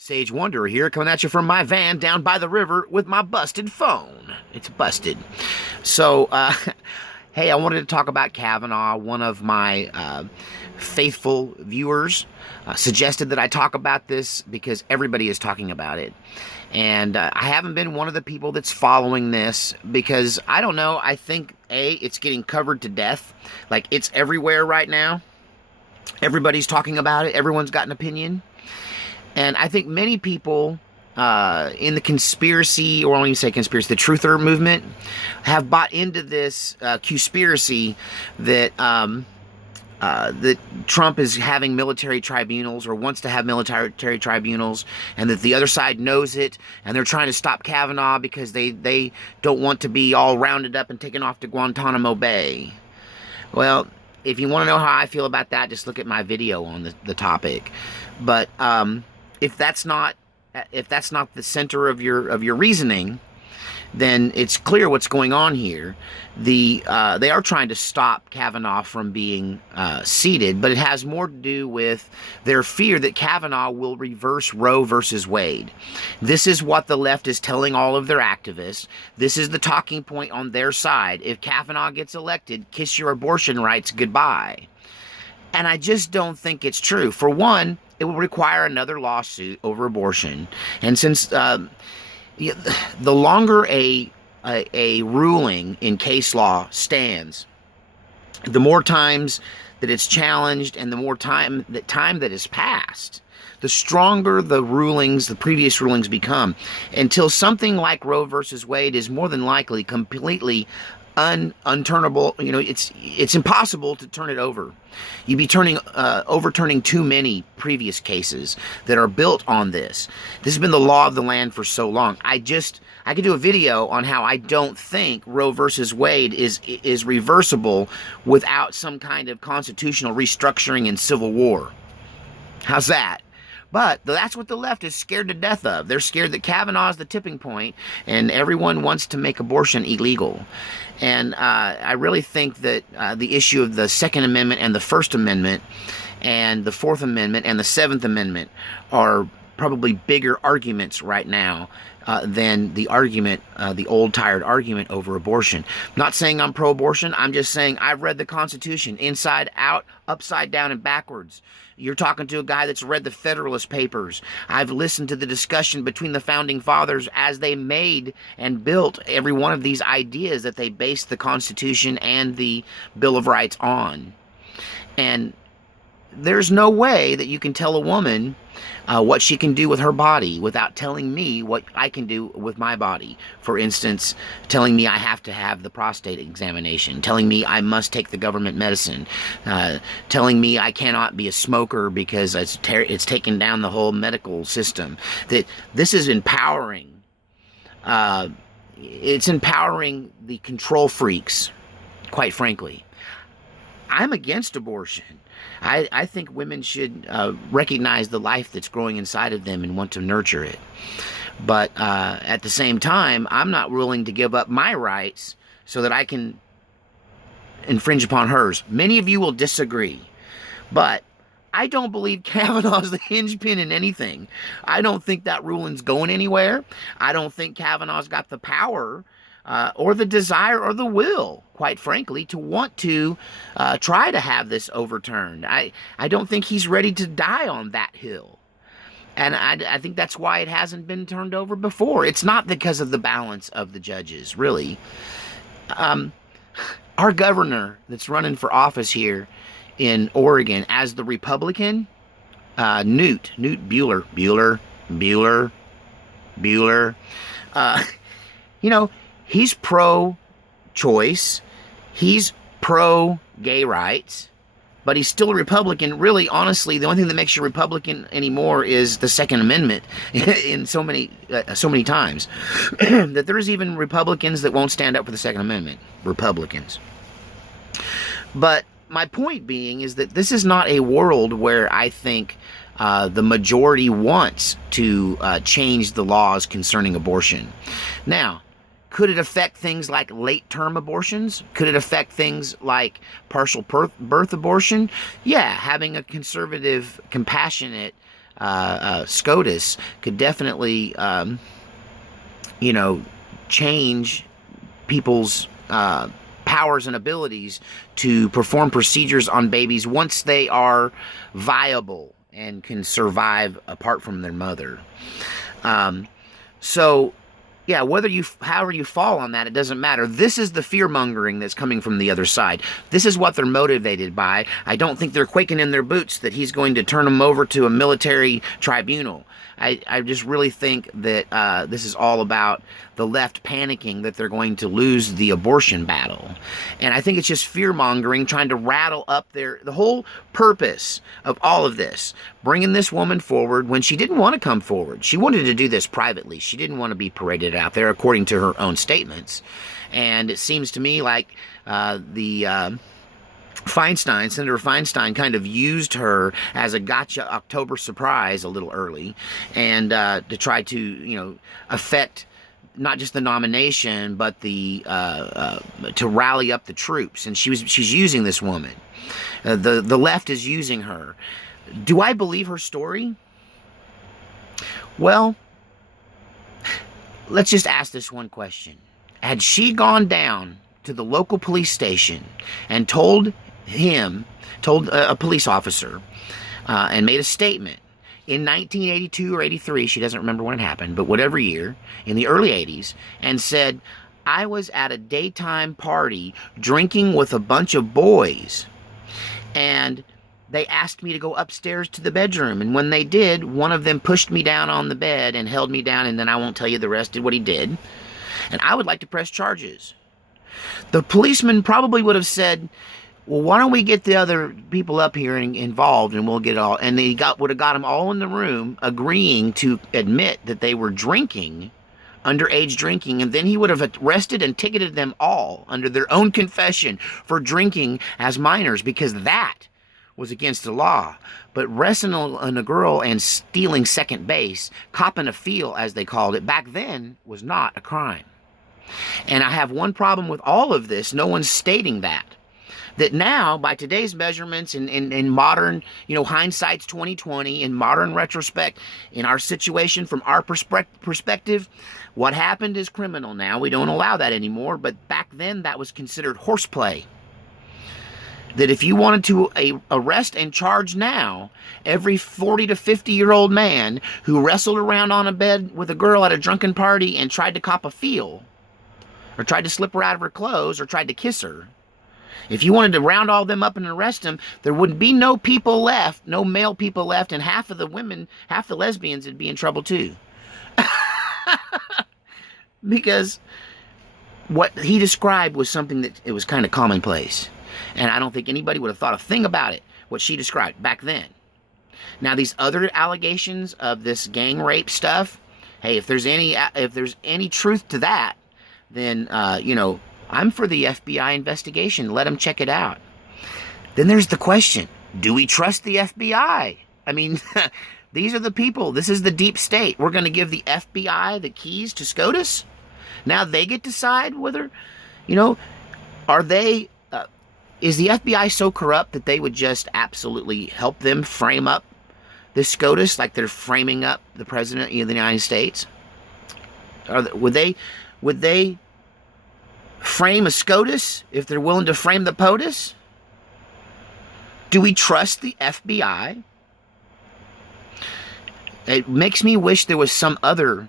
Sage Wanderer here, coming at you from my van down by the river with my busted phone. It's busted. So, hey, I wanted to talk about Kavanagh. One of my faithful viewers suggested that I talk about this because everybody is talking about it. And I haven't been one of the people that's following this because, I don't know, I think, A, it's getting covered to death. Like, it's everywhere right now. Everybody's talking about it. Everyone's got an opinion. And I think many people in the conspiracy, or I won't even say conspiracy, the truther movement, have bought into this conspiracy that that Trump is having military tribunals or wants to have military tribunals, and that the other side knows it, and they're trying to stop Kavanagh because they don't want to be all rounded up and taken off to Guantanamo Bay. Well, if you want to know how I feel about that, just look at my video on the topic. But if that's not the center of your reasoning, then it's clear what's going on here. They are trying to stop Kavanagh from being seated, but it has more to do with their fear that Kavanagh will reverse Roe versus Wade. This is what the left is telling all of their activists. This is the talking point on their side. If Kavanagh gets elected, kiss your abortion rights goodbye. And I just don't think it's true. For one, it will require another lawsuit over abortion. And since the longer a ruling in case law stands, the more times that it's challenged and the more time that has passed, the stronger the previous rulings become, until something like Roe versus Wade is more than likely completely unturnable. You know, it's impossible to turn it over. You'd be overturning too many previous cases that are built on this. This has been the law of the land for so long. I could do a video on how I don't think Roe versus Wade is reversible without some kind of constitutional restructuring and civil war. How's that? But that's what the left is scared to death of. They're scared that Kavanaugh is the tipping point, and everyone wants to make abortion illegal. And I really think that the issue of the Second Amendment and the First Amendment and the Fourth Amendment and the Seventh Amendment are probably bigger arguments right now than the argument, the old tired argument over abortion. I'm not saying I'm pro-abortion. I'm just saying I've read the Constitution inside out, upside down, and backwards. You're talking to a guy that's read the Federalist Papers. I've listened to the discussion between the Founding Fathers as they made and built every one of these ideas that they based the Constitution and the Bill of Rights on. And there's no way that you can tell a woman what she can do with her body without telling me what I can do with my body. For instance, telling me I have to have the prostate examination, telling me I must take the government medicine, telling me I cannot be a smoker because it's taken down the whole medical system. That this is empowering. It's empowering the control freaks, quite frankly. I'm against abortion. I think women should recognize the life that's growing inside of them and want to nurture it. But at the same time, I'm not willing to give up my rights so that I can infringe upon hers. Many of you will disagree, but I don't believe Kavanaugh's the hinge pin in anything. I don't think that ruling's going anywhere. I don't think Kavanaugh's got the power or the desire or the will, quite frankly, to want to try to have this overturned. I don't think he's ready to die on that hill. And I think that's why it hasn't been turned over before. It's not because of the balance of the judges, really. Our governor that's running for office here in Oregon as the Republican, Newt Bueller, you know, he's pro-choice, he's pro-gay rights, but he's still a Republican. Really, honestly, the only thing that makes you Republican anymore is the Second Amendment in so many times. That there's even Republicans that won't stand up for the Second Amendment. Republicans. But my point being is that this is not a world where I think the majority wants to change the laws concerning abortion. Now, could it affect things like late-term abortions? Could it affect things like partial birth abortion? Yeah, having a conservative, compassionate SCOTUS could definitely, change people's powers and abilities to perform procedures on babies once they are viable and can survive apart from their mother. So, yeah, however you fall on that, it doesn't matter. This is the fear-mongering that's coming from the other side. This is what they're motivated by. I don't think they're quaking in their boots that he's going to turn them over to a military tribunal. I just really think that this is all about the left panicking that they're going to lose the abortion battle. And I think it's just fear-mongering, trying to rattle up the whole purpose of all of this. Bringing this woman forward when she didn't want to come forward. She wanted to do this privately. She didn't want to be paraded out there, according to her own statements. And it seems to me like Senator Feinstein kind of used her as a gotcha October surprise a little early, and to try to, affect not just the nomination, but to rally up the troops. And she's using this woman. The left is using her. Do I believe her story? Well, let's just ask this one question. Had she gone down to the local police station and told a police officer, and made a statement in 1982 or 83, she doesn't remember when it happened, but whatever year, in the early 80s, and said, I was at a daytime party drinking with a bunch of boys, and they asked me to go upstairs to the bedroom, and when they did, one of them pushed me down on the bed and held me down, and then I won't tell you the rest, did what he did, and I would like to press charges. The policeman probably would have said, well, why don't we get the other people up here and involved, and we'll get it all. And they would have got them all in the room agreeing to admit that they were drinking, underage drinking, and then he would have arrested and ticketed them all under their own confession for drinking as minors, because that was against the law. But wrestling a girl and stealing second base, copping a feel, as they called it, back then was not a crime. And I have one problem with all of this. No one's stating that now, by today's measurements, in modern, hindsight's 2020, in modern retrospect, in our situation, from our perspective, what happened is criminal now. We don't allow that anymore, but back then that was considered horseplay. That if you wanted to arrest and charge now every 40 to 50-year-old man who wrestled around on a bed with a girl at a drunken party and tried to cop a feel, or tried to slip her out of her clothes, or tried to kiss her, if you wanted to round all them up and arrest them, there would be no people left, no male people left, and half of the women, half the lesbians would be in trouble too. Because what he described was something that it was kind of commonplace. And I don't think anybody would have thought a thing about it, what she described back then. Now, these other allegations of this gang rape stuff, hey, if there's any truth to that, then, I'm for the FBI investigation. Let them check it out. Then there's the question, do we trust the FBI? I mean, these are the people. This is the deep state. We're going to give the FBI the keys to SCOTUS? Now they get to decide whether, are they, is the FBI so corrupt that they would just absolutely help them frame up this SCOTUS like they're framing up the President of the United States? Would they frame a SCOTUS if they're willing to frame the POTUS? Do we trust the FBI? It makes me wish there was some other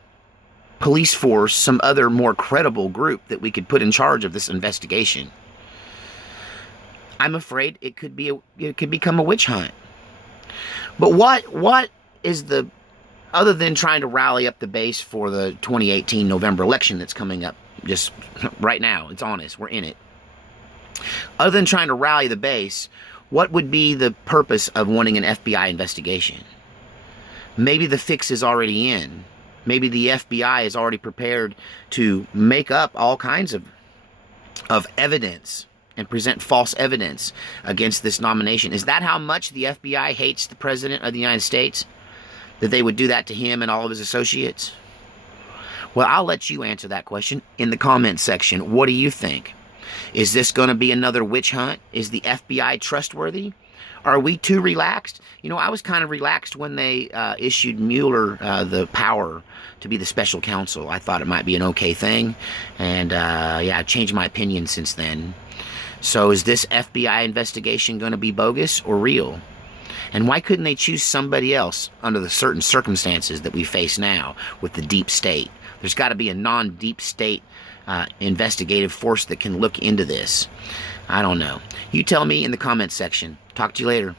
police force, some other more credible group that we could put in charge of this investigation. I'm afraid it could become a witch hunt. But what is other than trying to rally up the base for the 2018 November election that's coming up just right now, it's on us, we're in it. Other than trying to rally the base, what would be the purpose of wanting an FBI investigation? Maybe the fix is already in. Maybe the FBI is already prepared to make up all kinds of evidence and present false evidence against this nomination. Is that how much the FBI hates the President of the United States? That they would do that to him and all of his associates? Well, I'll let you answer that question in the comment section. What do you think? Is this going to be another witch hunt? Is the FBI trustworthy? Are we too relaxed? You know, I was kind of relaxed when they issued Mueller the power to be the special counsel. I thought it might be an okay thing, and yeah, I've changed my opinion since then. So is this FBI investigation going to be bogus or real? And why couldn't they choose somebody else under the certain circumstances that we face now with the deep state? There's got to be a non-deep state investigative force that can look into this. I don't know. You tell me in the comments section. Talk to you later.